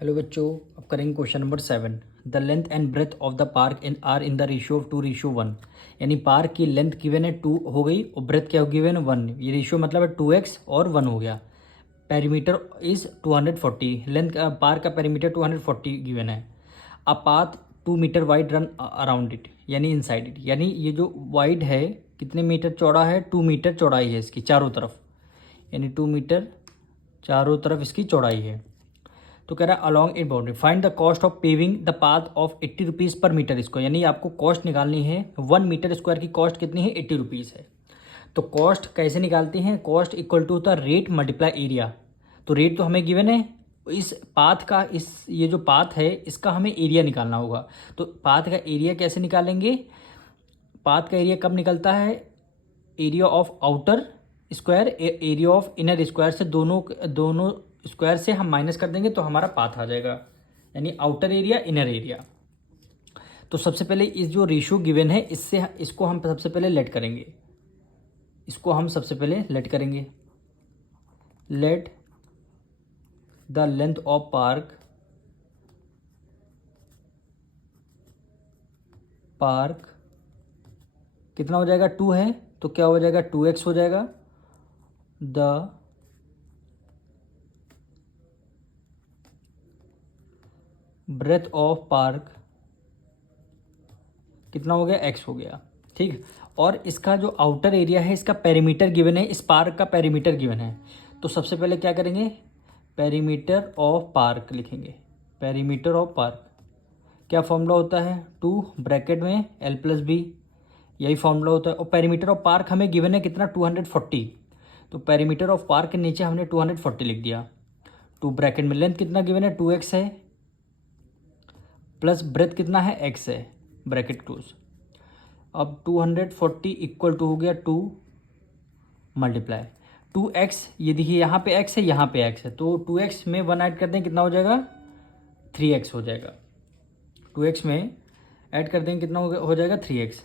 Hello बच्चों, अब करेंगे question number 7। The length and breadth of the park in are in the ratio of 2:1। यानी park की length given है 2 हो गई और ब्रेथ क्या गिवन है 1। ये रेशियो मतलब है 2x और 1 हो गया। Perimeter is 240। लेंथ पार्क का पेरीमीटर 240 गिवन है। A path 2 metre wide run around it, यानी इनसाइड इट। यानी ये जो वाइड है कितने मीटर चौड़ा है, 2 मीटर चौड़ाई है इसकी चारों तरफ, यानी 2 मीटर चारों तरफ इसकी चौड़ाई है। तो कह रहा है along it boundary find the cost of paving the path of 80 rupees पर मीटर स्क्वायर। यानी आपको कॉस्ट निकालनी है, 1 मीटर स्क्वायर की कॉस्ट कितनी है, 80 रुपीज़ है। तो कॉस्ट कैसे निकालते हैं, cost equal to the rate multiply area. तो रेट तो हमें गिवन है, इस पाथ का ये जो पाथ है इसका हमें एरिया निकालना होगा। तो पाथ का एरिया कैसे निकालेंगे, पाथ का एरिया कब निकलता है, area of outer square area of inner square से दोनों दोनों स्क्वायर से हम माइनस कर देंगे तो हमारा पाथ आ जाएगा, यानी आउटर एरिया इनर एरिया। तो सबसे पहले इस जो रेशियो गिवन है इससे इसको हम सबसे पहले लेट करेंगे, let the length of park कितना हो जाएगा, 2 है तो क्या हो जाएगा, 2x हो जाएगा। द ब्रेथ ऑफ पार्क कितना हो गया, x हो गया। ठीक, और इसका जो आउटर एरिया है इसका पेरीमीटर गिवन है, इस पार्क का पेरीमीटर गिवन है। तो सबसे पहले क्या करेंगे, पेरीमीटर ऑफ पार्क लिखेंगे। पेरीमीटर ऑफ पार्क क्या फॉर्मूला होता है, 2 ब्रैकेट में l+b, यही फॉर्मूला होता है। और पेरीमीटर ऑफ पार्क हमें गिवन है कितना, 240। तो पेरीमीटर ऑफ पार्क के नीचे हमने 240 लिख दिया। 2 ब्रैकेट में लेंथ कितना गिवन है, 2x है, प्लस ब्रेथ कितना है, x है, ब्रैकेट क्लोज। अब 240 इक्वल टू हो गया 2 मल्टीप्लाई 2x। ये देखिए यहाँ पे x है, यहाँ पे x है, तो 2x में 1 ऐड कर दें कितना हो जाएगा, 3x हो जाएगा। 2x में ऐड कर देंगे कितना हो जाएगा, 3x।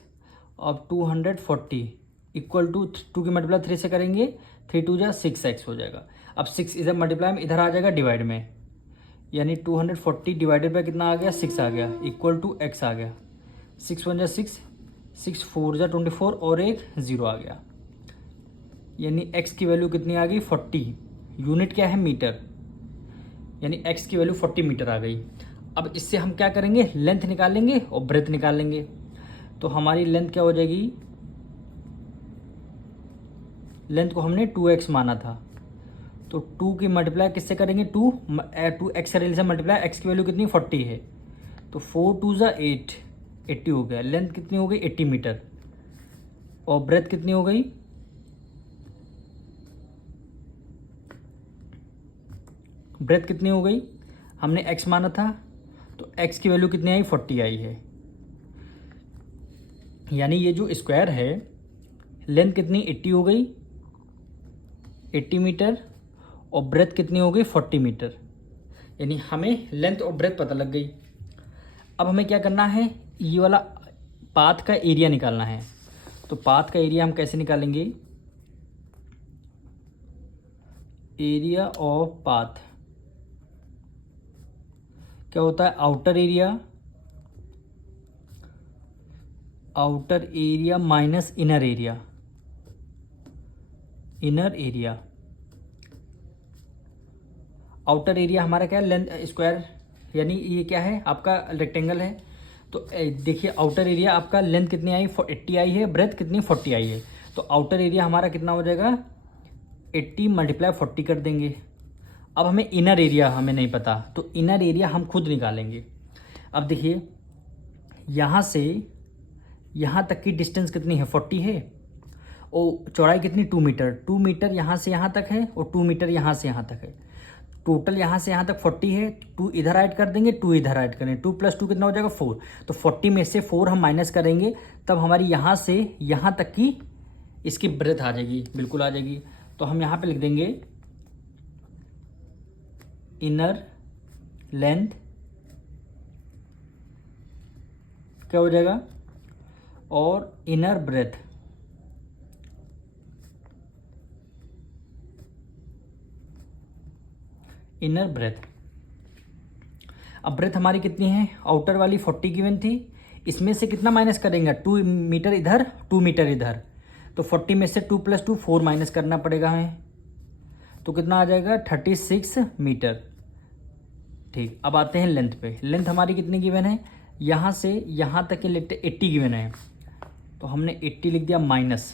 अब 240 इक्वल टू 2 की मल्टीप्लाई 3 से करेंगे, 3 2 जा 6x हो जाएगा। अब 6 इधर मल्टीप्लाई में इधर आ जाएगा डिवाइड में, यानी 240 डिवाइडेड बाय कितना आ गया, 6 आ गया, इक्वल टू x आ गया। 6 1 जा 6, 6 4 जा 24 और एक 0 आ गया, यानी x की वैल्यू कितनी आ गई, 40। यूनिट क्या है, मीटर, यानी x की वैल्यू 40 मीटर आ गई। अब इससे हम क्या करेंगे, लेंथ निकालेंगे और ब्रेथ निकालेंगे। तो हमारी लेंथ क्या हो जाएगी, लेंथ को हमने 2x माना था, तो 2 की मल्टीप्लाई किससे करेंगे, 2 एक्स से मल्टीप्लाई, x की वैल्यू कितनी 40 है, तो 4 2 जा 8, 80 हो गया। लेंथ कितनी हो गई, 80 मीटर। और ब्रेथ कितनी हो गई, ब्रेथ कितनी हो गई, हमने x माना था तो x की वैल्यू कितनी आई, 40 आई है। यानी ये जो स्क्वायर है लेंथ कितनी 80 हो गई, 80 मीटर, और ब्रेथ कितनी हो गई, 40 मीटर। यानी हमें लेंथ और ब्रेथ पता लग गई। अब हमें क्या करना है, ये वाला पाथ का एरिया निकालना है। तो पाथ का एरिया हम कैसे निकालेंगे, एरिया ऑफ पाथ क्या होता है, outer area minus inner area, outer area हमारा क्या है, लेंथ स्क्वायर, यानी ये क्या है आपका रेक्टेंगल है। तो देखिए आउटर एरिया आपका लेंथ कितनी आई, 80 आई है, ब्रेथ कितनी 40 आई है। तो आउटर एरिया हमारा कितना हो जाएगा, 80 मल्टीप्लाई 40 कर देंगे। अब हमें इनर एरिया हमें नहीं पता, तो इनर एरिया हम खुद निकालेंगे। अब देखिए यहाँ से यहाँ तक की डिस्टेंस कितनी है, 40 है, और चौड़ाई कितनी 2 मीटर, 2 मीटर यहाँ से यहाँ तक है और 2 मीटर यहाँ से यहाँ तक है। टोटल यहाँ से यहाँ तक 40 है, 2 इधर ऐड कर देंगे, 2 इधर ऐड करेंगे, 2 + 2 कितना हो जाएगा, 4। तो 40 में से 4 हम माइनस करेंगे, तब हमारी यहाँ से यहाँ तक की इसकी ब्रेथ आ जाएगी, बिल्कुल आ जाएगी। तो हम यहाँ पे लिख देंगे इनर लेंथ क्या हो जाएगा, और इनर ब्रेथ अब ब्रेथ हमारी कितनी है, आउटर वाली 40 गिवन थी, इसमें से कितना माइनस करेंगे, 2 मीटर इधर 2 मीटर इधर, तो 40 में से 2 + 2 4 माइनस करना पड़ेगा हमें, तो कितना आ जाएगा 36 मीटर। ठीक, अब आते हैं लेंथ पे। लेंथ हमारी कितनी गिवन है, यहाँ से यहाँ तक की 80 गिवन है, तो हमने 80 लिख दिया माइनस।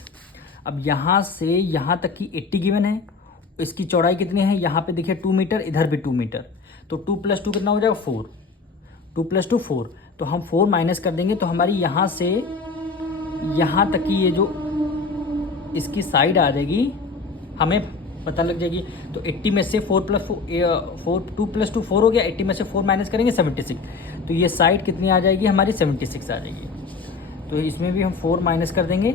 अब यहाँ से यहाँ तक की 80 गिवन है, इसकी चौड़ाई कितनी है, यहाँ पे देखिए 2 मीटर, इधर भी 2 मीटर, तो 2 + 2 कितना हो जाएगा 4, 2 + 2 4, तो हम 4 माइनस कर देंगे, तो हमारी यहाँ से यहाँ तक की ये जो इसकी साइड आ जाएगी हमें पता लग जाएगी। तो 80 में से 4 + 4 2 + 2 4 हो गया, 80 में से 4 माइनस करेंगे 76, तो ये साइड कितनी आ जाएगी हमारी 76 आ जाएगी। तो इसमें भी हम 4 माइनस कर देंगे,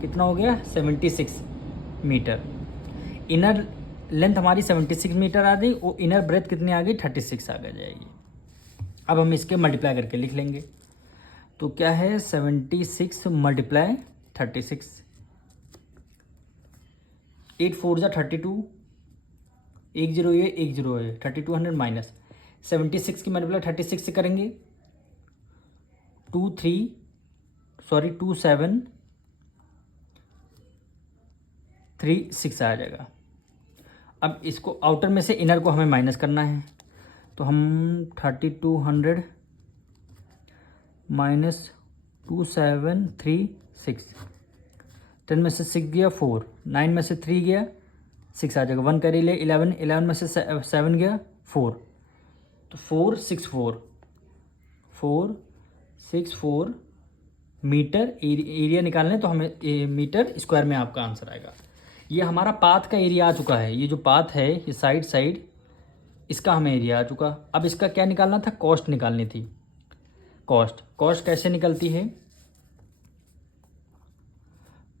कितना हो गया 76 मीटर। इनर लेंथ हमारी 76 मीटर आ गई और इनर ब्रेथ कितनी आ गई 36 आ जाएगी। अब हम इसके मल्टीप्लाई करके लिख लेंगे, तो क्या है 76 × 36, 8 4 जा 32, 1 0 ये 1 0 है, 3200 माइनस 76 की मल्टीप्लाई 36 से करेंगे, 2 7 3 6 आ जाएगा। अब इसको आउटर में से इनर को हमें माइनस करना है, तो हम 3200 माइनस 2 7 3 6, 10 में से 6 गया 4, 9 में से 3 गया 6 आ जाएगा, 1 करी ले 11, 11 में से 7 गया 4, तो 4 6 4 मीटर एरिया निकालना है, तो हमें मीटर स्क्वायर में आपका आंसर आएगा। ये हमारा पाथ का एरिया आ चुका है, ये जो पाथ है ये साइड इसका हमें एरिया आ चुका। अब इसका क्या निकालना था, कॉस्ट निकालनी थी। कॉस्ट कैसे निकलती है,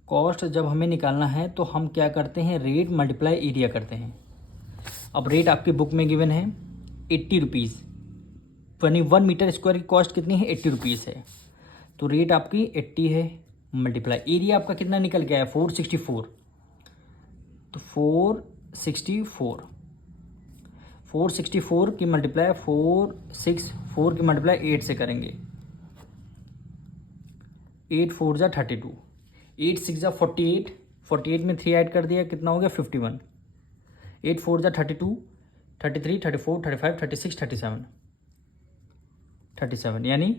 कॉस्ट जब हमें निकालना है तो हम क्या करते हैं, रेट मल्टीप्लाई एरिया करते हैं। अब रेट आपकी बुक में गिवन है 80 रुपीज़, यानी 1 मीटर स्क्वायर की कॉस्ट कितनी है 80 रुपीज़ है, तो रेट आपकी 80 है, मल्टीप्लाई एरिया आपका कितना निकल गया है 464, तो 464 की मल्टीप्लाई 464 की मल्टीप्लाई 8 से करेंगे, 8 4 जा 32, 8 6 जा 48, 48 में 3 ऐड कर दिया, कितना हो गया 51, 8 4 जा 32, 33 34 35 36 37, यानी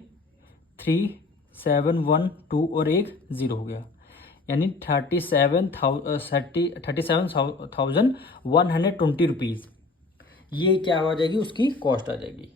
3 7 1 2 और 1 0 हो गया, यानी 37,120 रुपीज़, ये क्या हो जाएगी उसकी कॉस्ट आ जाएगी।